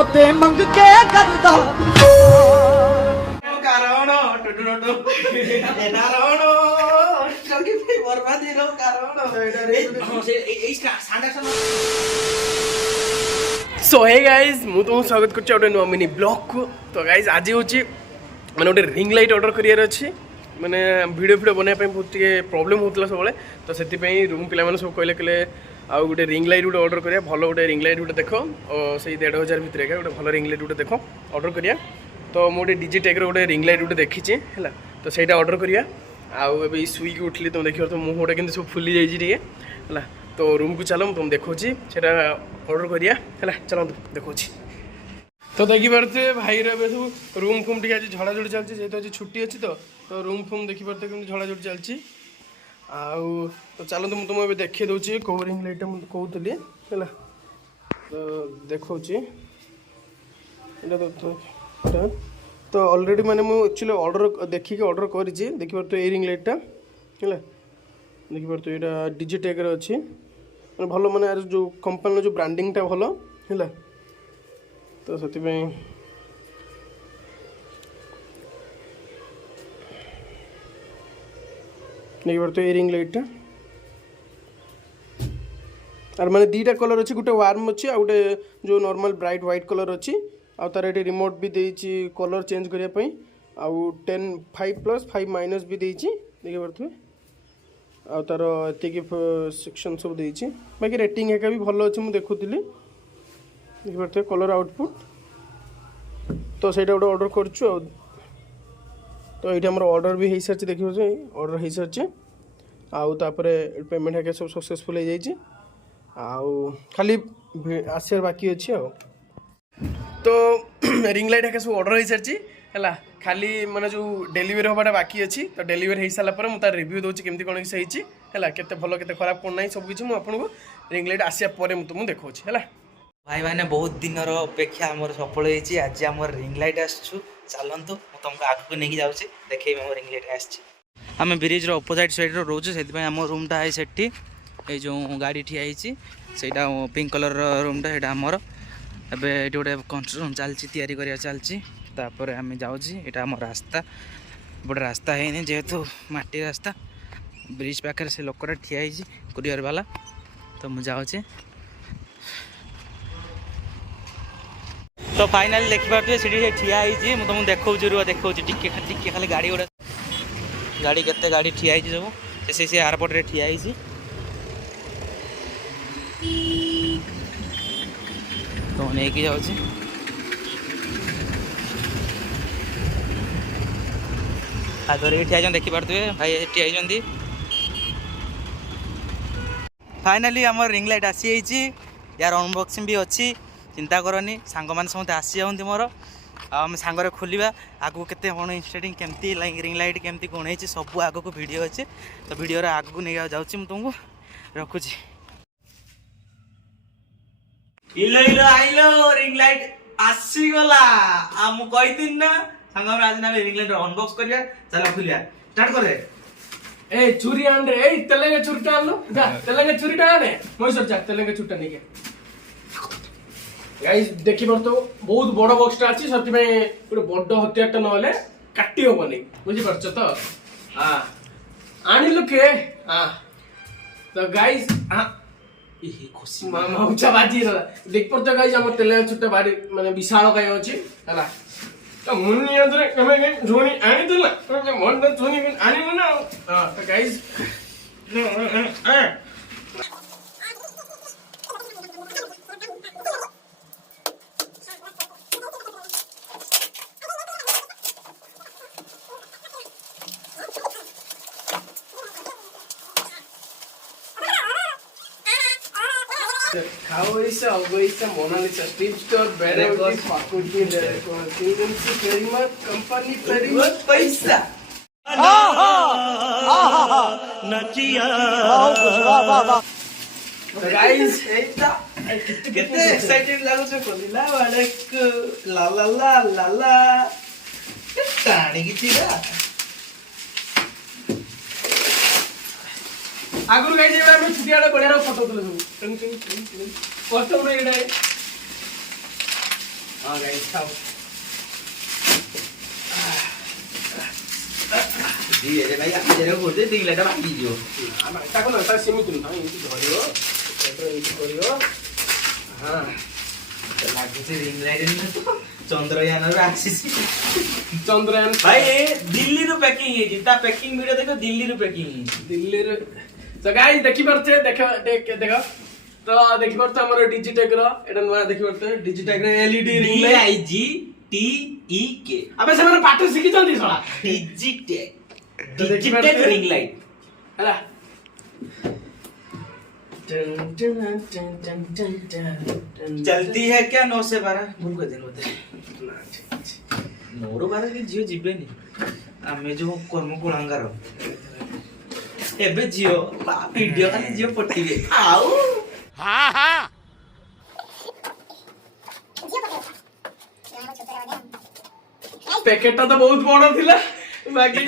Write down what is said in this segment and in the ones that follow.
ओते मंग के करदा कारण टुटुटु एना रण करके भी बर्बादी रो कारण ए सांडा सो हे गाइज मु तुमको स्वागत करछि ओटे नुआ मिनी ब्लॉग को। तो गाइज आज होछि माने ओटे रिंग लाइट ऑर्डर करियार अछि माने वीडियो बने पे बहुत प्रॉब्लम होतला सबले। तो सेति पई रूम पिला माने सब कहले आ गोटे रिंग लाइट गोटे ऑर्डर करिया भलो गोटे रिंग लाइट गोटे देखो और से 1500 भितर का गोटे भलो रिंग लाइट गोटे देखो ऑर्डर करिया। तो मु गोटे डिजिटेक रो गोटे रिंग लाइट गोटे देखिछि हैला तो सेटा ऑर्डर करिया। आउ एबे सुई के उठली तुम देखियो तो मुंह गोटे केन सब फुली जाई छि हैला। तो रूम को चलो तुम देखो सेटा ऑर्डर करिया हैला चलो देखो। तो देखी पारे भाई रे सब रूम फूम टी आज झड़ाझड़ी चलती जेहेतु आज छुट्टी अच्छी तो रूम फूम देखी पारे कमी झड़ाझड़ी चलती आउ। तो चलो तुम तुम देखी दूसरी कौ रिंग लाइट कहती है तो देखा तो ऑलरेडी माने मु एक्चुअली ऑर्डर देखिए ऑर्डर कर देखी पारे तो ये रिंग लाइटा है देखी पारे तो यहाँ डिजिटेक अच्छी भल माने जो कंपनी जो ब्रांडिंगटा भल है तो से नहीं तो ये रिंग लाइटा आर माने दीटा कलर अच्छी गोटे वार्म अच्छी आ गोटे जो नॉर्मल ब्राइट व्हाइट कलर अच्छी आ तार ये रिमोट भी देछि कलर चेंज करिया पई आउ 10 5+5 माइनस भी देछि देखि परथु आ तार एतिकी सेक्शन सब देछि बाकी रेटिंग हेका भी भलो अछि मु देखुतिली देखि परथु कलर आउटपुट। तो सेटा गोटे ऑर्डर करछु तो ये आम ऑर्डर भी हो सारी देखिए ऑर्डर हो सारी आउ तापरे पेमेंट है सब सक्सेसफुल हो जाइए आउ खाली आसार बाकी अच्छी आ। तो रिंग लाइट है सब ऑर्डर हो सारी है खाली माने जो डेलीवरी होबाटा बाकी अच्छी तो डेलीवरी हो सारा मुझे रिव्यू दूसरी केमती कौन किसी है केते भल केते खराब कौन ना सब किसी मुझे रिंग लाइट आसिया पर तुमको देखा है भाई मैंने बहुत दिन अपेक्षा आमर सफल होती आज आम रिंग लाइट आसू चलतु तुमको आगे नहीं जाऊँगी देखे मोर रिंग लाइट आम ब्रिज अपोजिट साइड रोचे से आम रूमटा है सेठी ये जो गाड़ी ठिया सेटा पिंक कलर रूमटा है आमर एबे ये गोटे कंस्ट्रक्शन चलती चलती आम जाऊँगी यहाँ आम रास्ता गोटे रास्ता है जेहेतु माटी रास्ता ब्रिज पाखे से लोकटा ठिया कुरियर वाला तो मुझे जाऊँगी। तो फाइनाली देखिए सीढ़ी ठिया मुझे तुमको देखा रुआ देखा टिके खाली गाड़ी गुड़ा गाड़ी केते गाड़ी ठिया सब से एयरपोर्ट ठिया तो नहीं जाऊँ धरिक ठिया देखिपे भाई ठिया फाइनाली आम रिंग लाइट आसी यार अनबॉक्सिंग भी अच्छी चिंता करनी सांग मैंने समस्त आसी जाती मोर आम सांगे खोलिया आगू के इंस्टेटिंग केमती रिंग लाइट केमती कौन है सब आग को वीडियो अच्छे तो वीडियो आग को नहीं जाऊँगी तुमको रखुची। इलो इलो आइलो रिंग लाइट आसीगला आ मु कहितिन ना सांग आज ना रिंग लाइट अनबॉक्स करिया चलो खोलिया स्टार्ट करे ए चूरी आन रे ए तेलंगे चूरीटा आन लो जा तेलंगे चूरीटा आने मोइसर जा तेलंगे चूरीटा नहीं के गाइस देखि परतो बहुत बड़ बॉक्सटा अछि सति में गोटे बड़ हथियारटा नले काटी होबनी बुझि परछ तो हां आनिलु के हां तो गाइस हां ई खुशी मामा उचा बाजी रा देख परतो गाइस हम तेलंगे चूरीटा बारी माने विशाल काय अछि हला तो मुन्नी अंदर कमे जोनी आनी दला तो मन जोनी आनी मना हां तो गाइस खाओ ऐसा अगोइसा मोनालिसा स्ट्रीट स्टोर बेरे फाकुटी कंपनी फेरी मत पैसा नचिया गाइस कितने एक्साइटेड लागो से खोलिला वाले ला ला ला ला ला टाणी की चीरा आगुर गाइस एबा हम छुटियाडा बढिया फोटो तुले सब कष्ट उडे एडा हां गाइस खाओ दी रे भाई आप जरे बोलते दी लेटा बाकी जो हां ताको ना ता सीमित न एंती धरियो एतो एंती करियो हां लागे रिंग लाइट तो चंद्रयान रो आसीसी चंद्रयान भाई दिल्ली रो पैकिंग है जिता पैकिंग वीडियो देखो दिल्ली रो पैकिंग दिल्ली रे तो गाइस देखि परते देखो तो देखि परते हमर डिजिटेक रो एटा नवा देखि परते डिजिटेक रे एलईडी रिंग लाइट DIGTEK अबे से माने पाठ सिखि चंदी सला डिजिटेक तो देखि डिजिटेक परते रिंग लाइट हला टन टन टन टन टन टन चलती है क्या 9 से 12 भूल कर देन होते 9 12 के जियो जिबेनी आमे जो कर्म कुलांगार एबे जियो वीडियो खाली जियो पट्टीबे आउ हां हां पैकेट तो बहुत बड़ थिला बाकी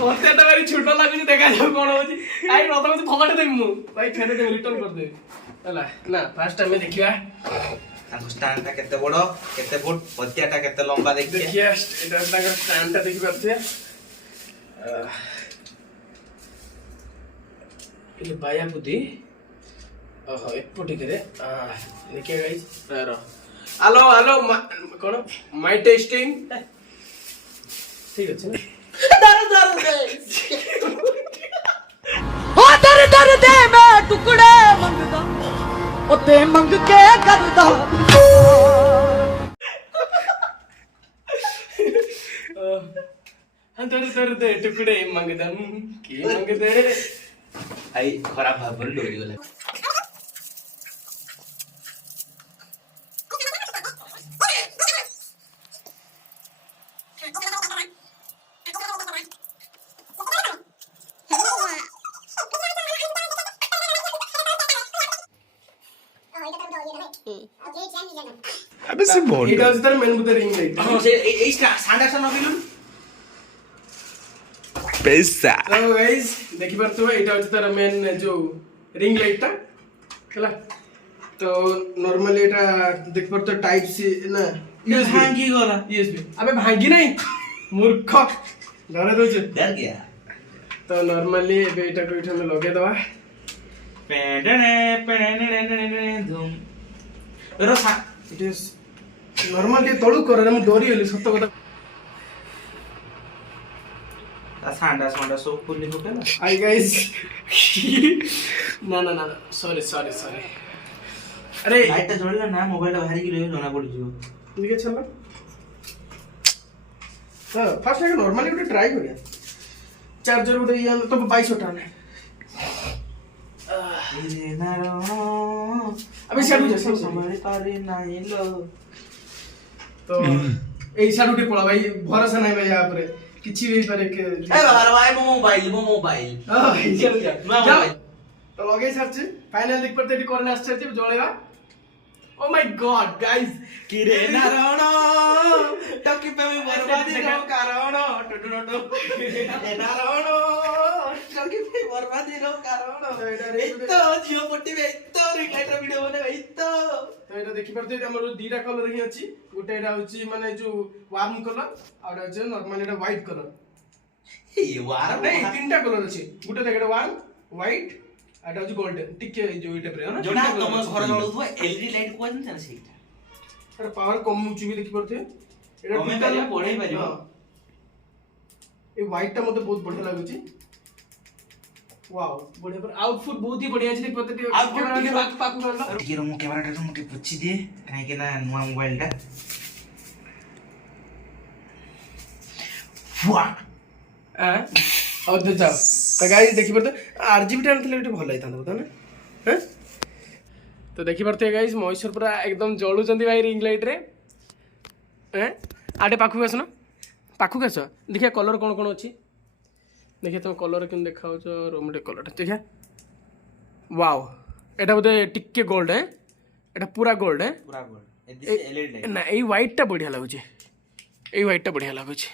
होते तो मेरी छोटा लागुनी देखा जाऊ कोन होची आई न तो फगटे देम मु भाई फेरे दे रिटर्न कर दे हला ना फर्स्ट टाइम देखिया ताको स्टैंड ता केते बड़ो केते फुट पत्याटा केते लंबा देखिया एटा ताको स्टैंड ता देखि परथे इले बाया बुद्धि ओहो एपटी करे देखिए गाइस रो हेलो हेलो कोन माय टेस्टिंग ठीक अछि ना ओ दर दर दे मैं टुकड़े मंगदा ओ ते मंग के करदा दर दे टुकड़े मंगदा की मंगदे आई खराब भाबर डोरी गला अबे से बोल इटा जतर मेन बुते रिंग लाइट हां से ए सांडा सा नबिलु पैसा तो गाइस देखि परतो इटा जतर मेन जो रिंग लाइट ता हला तो नॉर्मली एटा देख परतो टाइप सी ना यूएसबी भांगी गला यूएसबी अबे भांगी नहीं मूर्ख डरे दोछ डर गया तो नॉर्मली एटा को इठा में लगे दवा पेडने पेडने धूम रो सा इट इज नॉर्मली तळु कर रे मु डोरी होली सत्य कथा ता सांडा सांडा सब फुल्ली होकेला हाय गाइस ना ना ना सॉरी सॉरी सॉरी अरे लाइट जोड़ला ना मोबाइल बाहरी की जना पड़ जियो ठीक है चलो हां फर्स्ट एक नॉर्मली उठे ट्राई करिया चार्जर उठे या तो 22 उठा ने रे नारो अबे साडू जैसे संभाले पारे नाही लो तो ए साडू उठे पड़ा भाई भरोसा नहीं भाई यहाँ पर किछि भी पारे के ए बाबा भाई मो मोबाइल हां चल जा मोबाइल तो लगे सर्च फाइनल दिख पड़ते करने आश्चर्य जळेगा ओ माय गॉड गाइस कि रे नारायण टकी पे मैं बर्बादी रो कारण टटुटो ए नारायण टकी पे बर्बादी रो कारण एतो जियो पट्टी बे एतो रिलेटेड वीडियो बने एतो तो एटा देखि परते हमर दीटा कलर ही अछि गुटे एटा होची माने जो वार्म कलर आ एटा होची नॉर्मल एटा व्हाइट कलर ए वार नहीं तीनटा कलर अछि गुटे देख एटा वार्म व्हाइट आटा होची गोल्डन टिके जो इटा प्रे ना जोना तुम घर जळुथो एलईडी लाइट को न छन सेटा अरे पावर कम मुची भी देखि परते एटा कमे पहिले पढै परिबो ए व्हाइट टा मते बहुत बढ़िया लागुची वाओ बढ़िया पर आउटपुट बहुत ही बढ़िया अछि देखि परते आउटपुट टिके पाकु करला टिके रो मो कैमरा टा मुके पुछि दे काहे के ना नुवा मोबाइल टा व्हाट और दे जाओ तो गाइस देखि परते आरजीबी टा आनथिले एटा भल आइता बता ना हैं तो देखि परते गाइस महेश्वर पूरा एकदम जळु चंदी भाई रिंग लाइट रे हैं आटे पाखु आसना पाखु आस देखिए कलर कौन कौन अच्छी देखिए तुम कलर केन देखा रोमटे कलर देखिए वाओ एटा बोधे टिके गोल्ड है एटा पूरा गोल्ड है पूरा gold A this LED light ना ए व्हाइट टा बढ़िया लागुची ए व्हाइट टा बढ़िया लागुची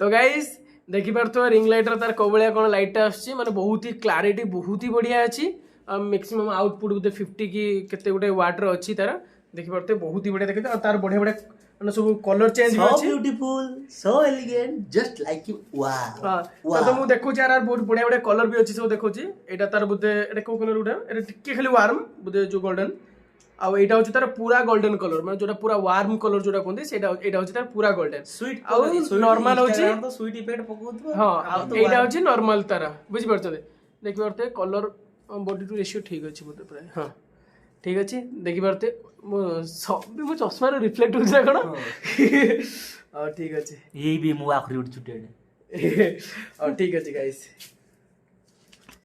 तो गाइस देखि पारतो रिंग लाइट रो तार कोबळिया कोन लाइट आछी माने बहुत ही क्लैरिटी बहुत ही बढ़िया अछि मैक्सिमम आउटपुट गुते 50 की केते गुटे वाट रो अछि तार देखि पारतो बहुत ही बढ़िया देखि और तार बढ़िया बढ़िया माने सब कलर चेंज So अछि beautiful, so elegant, just like you. Wow. हां तो मु देखु यार बहुत बढ़िया बढ़िया कलर भी अछि सब देखु छी एटा तार बुते एटा को कलर उडा एटा टिके खाली वार्म बुते जो गोल्डन आ एटा होची तार पूरा गोल्डन कलर माने जोटा पूरा वार्म कलर जोटा कोंदी सेटा एटा होची तार पूरा गोल्डन Sweet आ नॉर्मल होची तो sweet effect पकोतबो हां एटा होची नॉर्मल तार बुझि परछते देखि परते कलर बॉडी टू रेशियो ठीक अछि बुते प्राय हां ठीक अछि देखि परते मो चश्मा रे रिफ्लेक्ट होजा कोन हां ठीक अछि यही भी मु आखरी उठ छुटे ठीक अछि गाइस